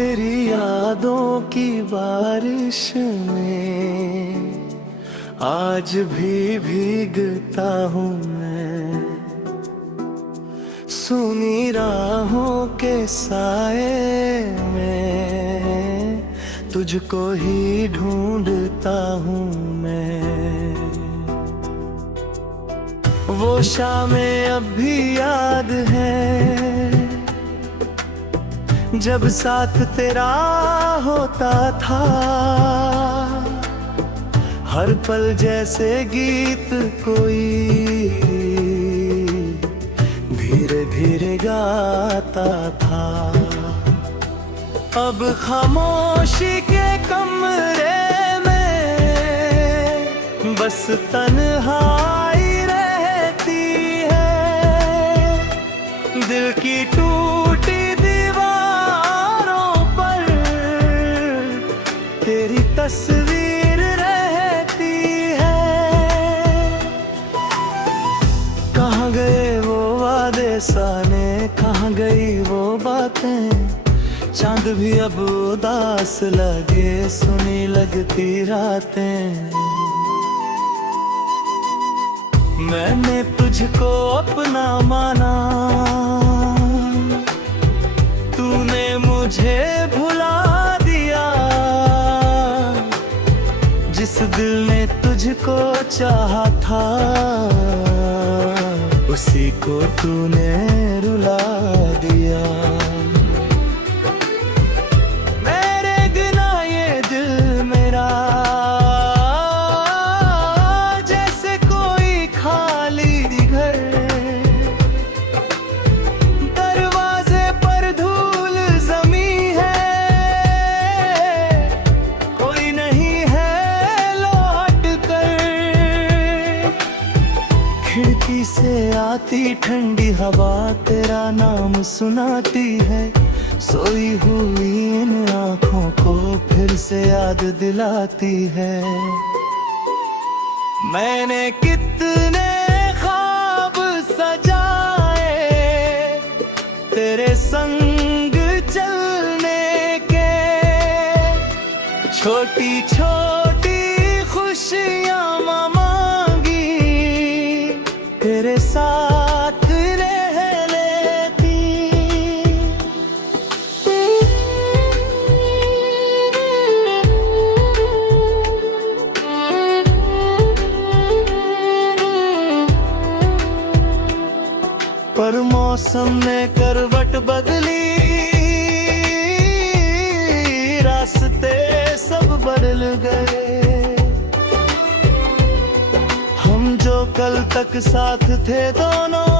तेरी यादों की बारिश में आज भी भीगता हूँ मैं, सुनी राहों के साए में तुझको ही ढूंढता हूँ मैं। वो शामें अब भी याद है जब साथ तेरा होता था, हर पल जैसे गीत कोई धीरे धीरे गाता था। अब खामोशी के कमरे में बस तन्हाई रहती है, दिल की टूटी तेरी तस्वीर रहती है। कहाँ गए वो वादे साने, कहाँ गई वो बातें, चांद भी अब उदास लगे, सुनी लगती रातें। मैंने तुझको अपना माना, तूने मुझे भुला दिया, जिस दिल ने तुझको चाहा था उसी को तूने रुला दिया। मेरे बिना ये दिल मेरा जैसे कोई खाली घर, दरवाजे पर धूल जमी है, कोई नहीं है खिड़की से आती ठंडी हवा तेरा नाम सुनाती है, सोई हुई इन आँखों को फिर से याद दिलाती है। मैंने कितने ख्वाब सजाए तेरे संग चलने के, छोटी छोटी खुशियाँ तेरे साथ रह लेती। पर मौसम ने करवट बदली, रास्ते सब बदल गए, जो कल तक साथ थे दोनों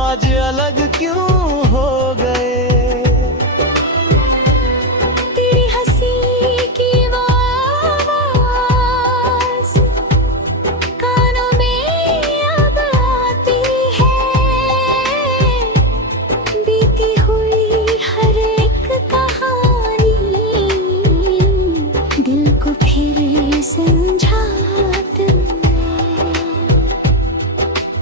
आज अलग क्यों हो गए। तेरी हंसी की वो आवाज़ कानों में अब आती है, बीती हुई हर एक कहानी दिल को फिर समझा।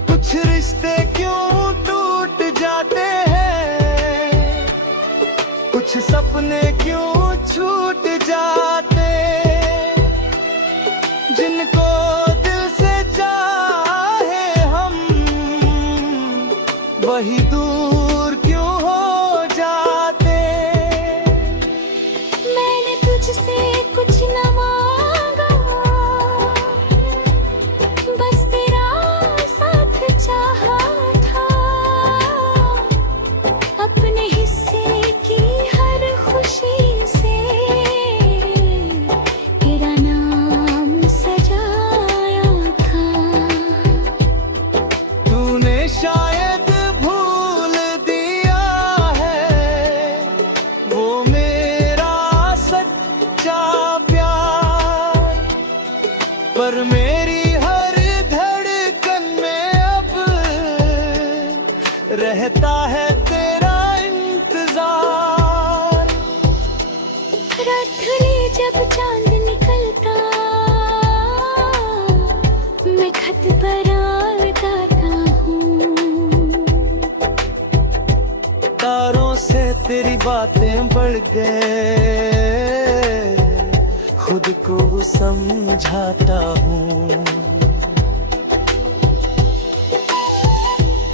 कुछ रिश्ते क्यों टूट जाते हैं, कुछ सपने क्यों छूट जाते, जिनको दिल से चाहे हम वही दूर क्यों हो जाते। मैंने तुझसे कुछ न मांगा, बस तेरा साथ चाहा था, अपने हिस्से की हर खुशी से तेरा नाम सजाया था। तूने शायद भूल दिया है वो मेरा सच्चा प्यार, पर मेरी हर धड़कन में अब रहता है तेरा इंतजार। रात ढली जब चांद निकलता, मैं खत पर लगाता हूँ, तारों से तेरी बातें बढ़ गए, खुद को समझाता हूँ।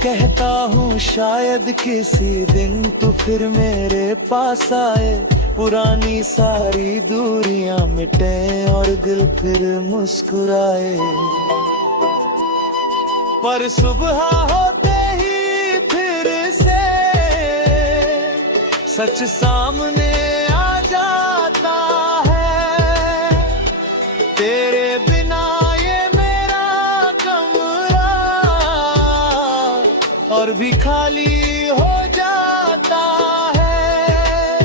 कहता हूँ शायद किसी दिन तू फिर मेरे पास आए, पुरानी सारी दूरियां मिटे और दिल फिर मुस्कुराए। पर सुबह होते ही फिर से सच सामने आ जाता है। तेरे बिना ये मेरा कमरा और भी खाली हो जाता है।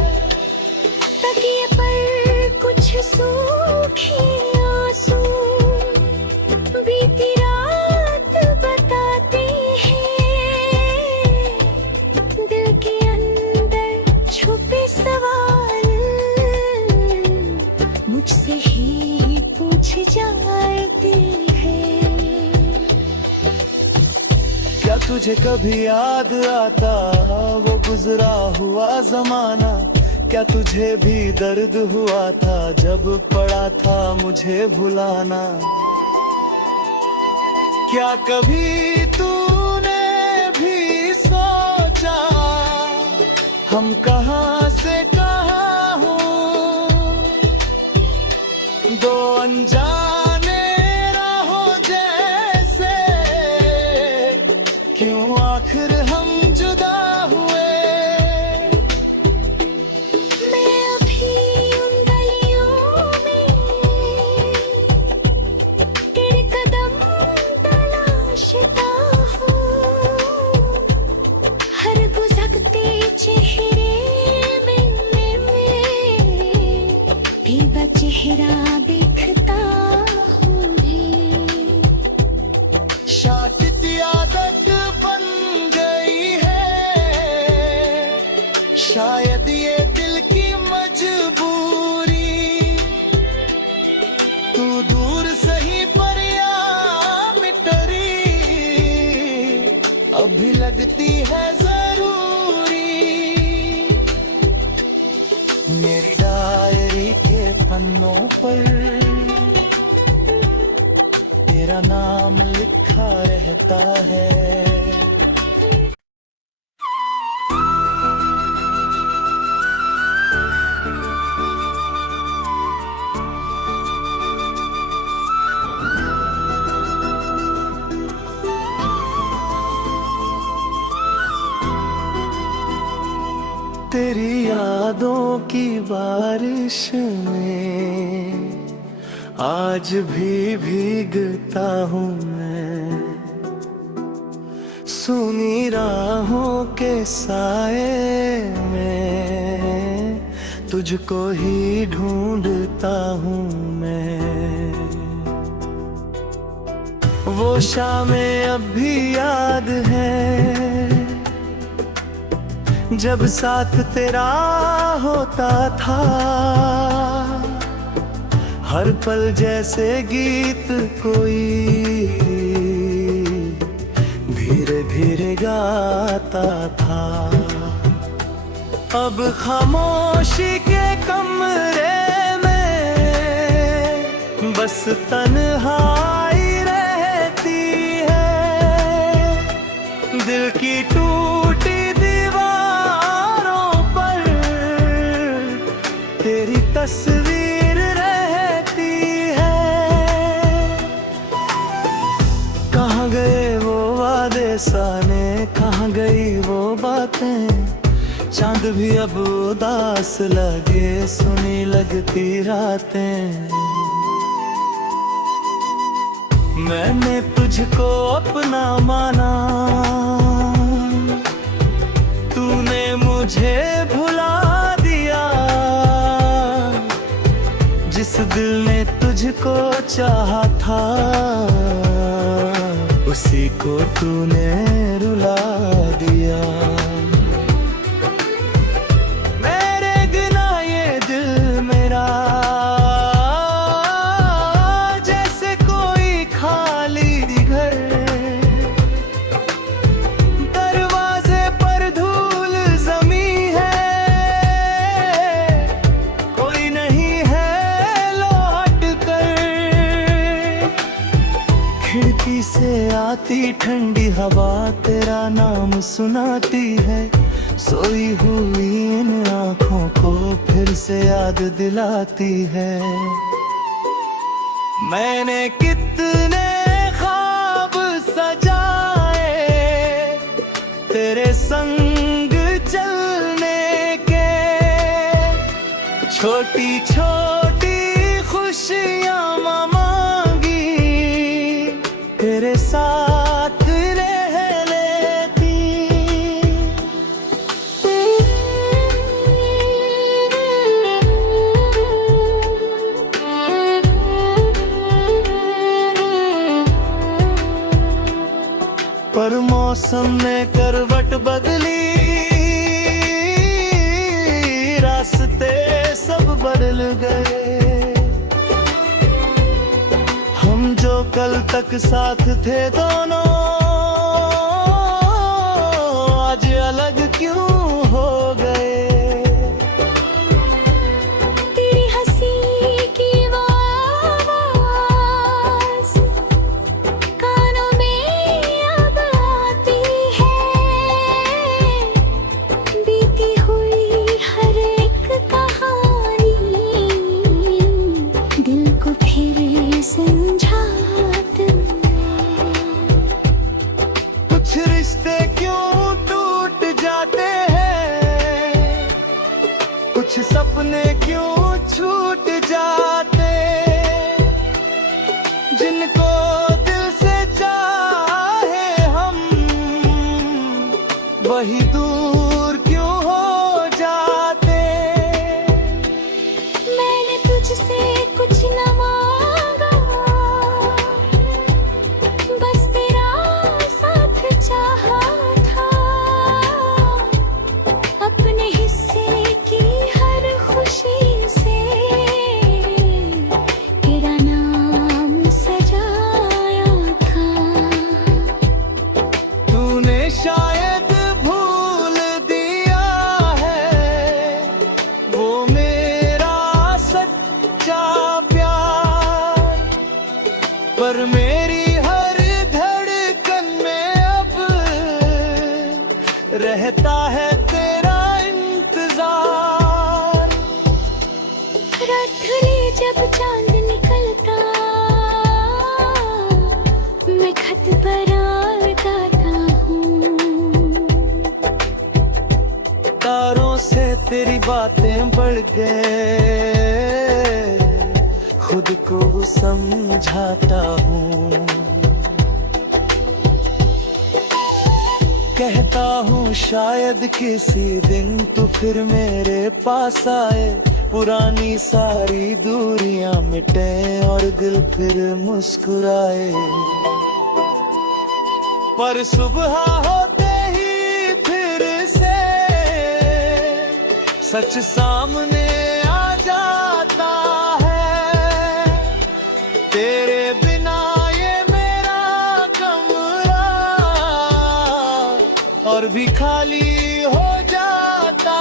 तकिए पर कुछ सूखे आंसू बीती रात बताते हैं, दिल के अंदर छुपे सवाल मुझसे ही पूछ जाते हैं। क्या तुझे कभी याद आता वो गुजरा हुआ जमाना? क्या तुझे भी दर्द हुआ था जब पड़ा था मुझे भुलाना? क्या कभी तूने भी सोचा हम कहां से कहां हूं? दो अनजाने राहों जैसे क्यों आखिर हम जुदा हुए? मैं अभी उन गलियों में तेरे कदम तलाशता हूँ, हर गुजरते चेहरे में तेरा चेहरा देखता हूँ रे। शाकित आदत बन गई है, शायद ये दिल की मजबूरी। तू दूर सही पर या मिटरी, अभी लगती है जरूरी। मेरी डायरी के पन्नों पर तेरा नाम लिखा रहता है। तेरी यादों की बारिश में आज भी भीगता हूँ मैं, सुनी राहों के साए में तुझको ही ढूंढता हूँ मैं। वो शामें अब भी याद है जब साथ तेरा होता था, हर पल जैसे गीत कोई धीरे धीरे गाता था। अब खामोशी के कमरे में बस तन्हाई रहती है, दिल की टूटी तेरी तस्वीर रहती है। कहाँ गए वो वादे साने, कहाँ गई वो बातें? चांद भी अब उदास लगे, सुनी लगती रातें। मैंने तुझको अपना माना, तूने मुझे भुला दिया। जिस दिल ने तुझको चाहा था, उसी को तूने रुला दिया। मेरे बिना ये दिल मेरा जैसे कोई खाली घर, दरवाजे पर धूल जमी है, आती ठंडी हवा तेरा नाम सुनाती है, सोई हुई इन आँखों को फिर से याद दिलाती है। मैंने कितने ख्वाब सजाए तेरे संग चलने के, छोटी छोटी खुशियाँ मांगी तेरे साथ रह लेती। पर मौसम ने करवट बदली, रास्ते सब बदल गए। हम जो कल तक साथ थे दोनों, आज अलग क्यों हो गए। तेरी हंसी की वो आवाज़ कानों में अब आती है, बीती हुई हर एक कहानी दिल को फिर समझाती है। कुछ रिश्ते क्यों टूट जाते हैं, कुछ सपने क्यों छूट जाते, जिनको दिल से चाहे हम वही दूर क्यों हो जाते। मैंने तुझसे कुछ न मांगा, बस तेरा साथ चाहा था। अपने हिस्से की हर खुशी से तेरा नाम सजाया था। तूने शायद भूल दिया है वो मेरा सच्चा प्यार, पर मेरी हर धड़कन में अब रहता है तेरा इंतजार। रात्रि जब चांद निकलता, मैं खत पर गाता हूँ। तारों से तेरी बातें बढ़ गए, खुद को समझाता हूँ। कहता हूँ शायद किसी दिन तू फिर मेरे पास आए, पुरानी सारी दूरियां मिटे और दिल फिर मुस्कुराए। पर सुबह होते ही फिर से सच सामने आ जाता है। तेरे बिना ये मेरा कमरा और भी खाली हो जाता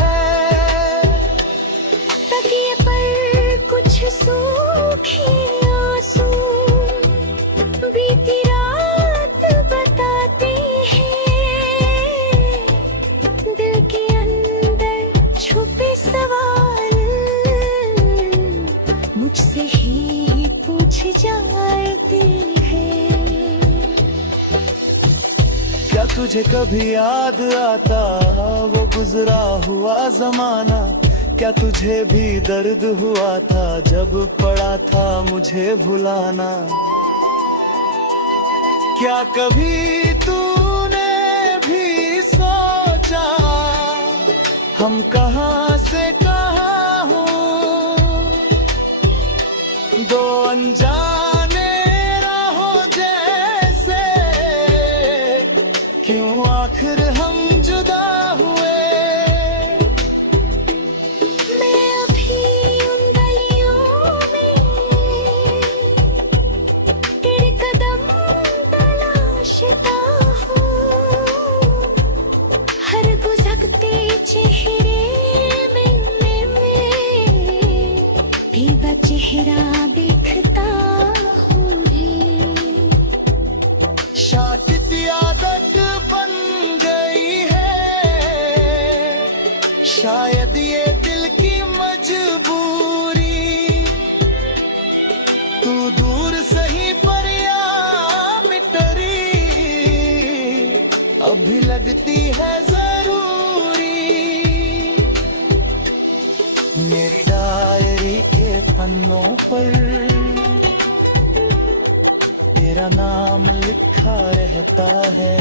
है। तकिए पर कुछ सूखे आंसू बीती रात बताते हैं, दिल के अंदर छुपे सवाल मुझसे ही पूछ जाते हैं। क्या तुझे कभी याद आता वो गुजरा हुआ जमाना, क्या तुझे भी दर्द हुआ था जब पड़ा था मुझे भुलाना। क्या कभी तूने भी सोचा हम कहाँ से कहाँ हूँ, दो अनजाने राहों जैसे क्यों आखिर हम जुदा हुए। मैं अभी उन गलियों में तेरे कदम तलाशता हूँ, हर गुजरते चेहरे में भीगा चेहरा देखता हूँ रे। शायद ये दिल की मजबूरी, तू दूर सही पर या मिटरी, अभी लगती है जरूरी। मेरी डायरी के पन्नों पर तेरा नाम लिखा रहता है।